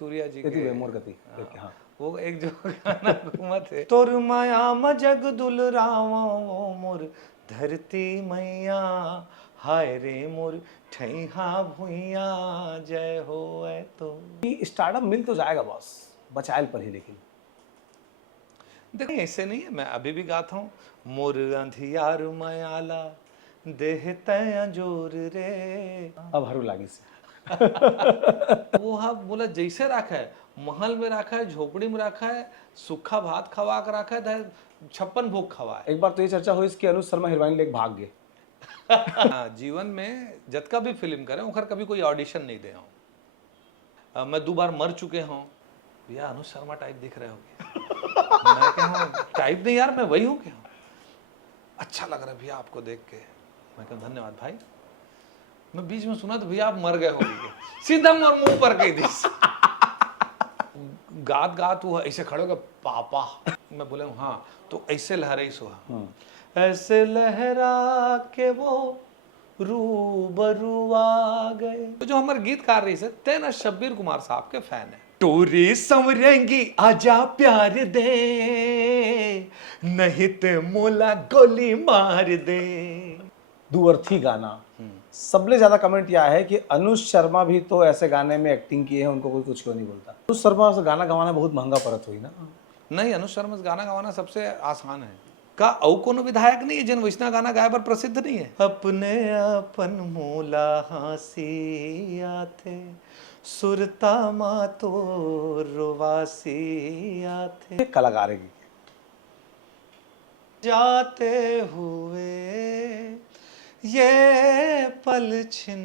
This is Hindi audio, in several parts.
सूर्या जी यति के भए मोर गति हाँ। वो एक जो गाना घूमत है, तोर माया म जग दुलरावो मोर धरती मैया, हाय रे मोर ठैहा भुइया, जय हो ऐ तो। स्टार्टअप मिल तो जाएगा बॉस, बचाएल पर ही। लेकिन देखिए ऐसे नहीं है, मैं अभी भी गाता हूँ, मोर अंधियार मयाला देह तय जोर रे। अब हरू लागी से वो हाँ बोला जैसे रखा है, महल में रखा है, झोपड़ी में रखा है, सूखा भात खवा कर रखा है, 56 भोग खवा है। एक बार तो ये चर्चा हुई इसकी अनुज शर्मा हीरोइन लेके भाग गए। जीवन में जतका भी फिल्म करे ओखर कभी कोई ऑडिशन नहीं दे हूँ। मैं 2 बार मर चुके हूँ, भैया अनुज शर्मा टाइप दिख रहे होगे। मैं क्या हूँ टाइप नहीं यार, मैं वही हूँ क्या, अच्छा लग रहा है भैया आपको देख के। मैं कहूँ धन्यवाद भाई। मैं बीच में सुना तो भैया आप मर गए होगे, सीधा मोर मुंह पर कही दी। गात गात हुआ ऐसे खड़े हो गए, पापा। मैं बोले हाँ, तो ऐसे लहराई सुहा, ऐसे लहरा के वो रूबरू आ गए। तो जो हमारे गीतकार रही से तेना शब्बीर कुमार साहब के फैन है। टोरी संवरेंगी आजा प्यार दे, नहीं ते मोला गोली मार दे। दुअर्थी गाना सबले ज्यादा कमेंट यह है कि अनुज शर्मा भी तो ऐसे गाने में एक्टिंग किए हैं, उनको कोई कुछ क्यों नहीं बोलता। अनुज शर्मा से गाना गवाना बहुत महंगा पड़त हुई ना। नहीं, अनुज शर्मा से गाना गवाना सबसे आसान है। का औ कोनो विधायक नहीं है जिन वैष्णव गाना गाए पर प्रसिद्ध नहीं है। अपने अपन मोला हंसी आथे, सुरता मा तो रुवासी आथे। कलाकार है जाते हुए ये पल छिन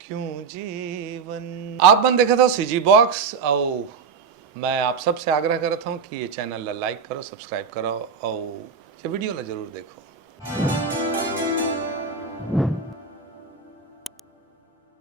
क्यों जीवन। आप बन देखा था सीजी बॉक्स, और मैं आप सबसे आग्रह करता हूँ कि ये चैनल ला लाइक करो, सब्सक्राइब करो और ये वीडियो ला जरूर देखो।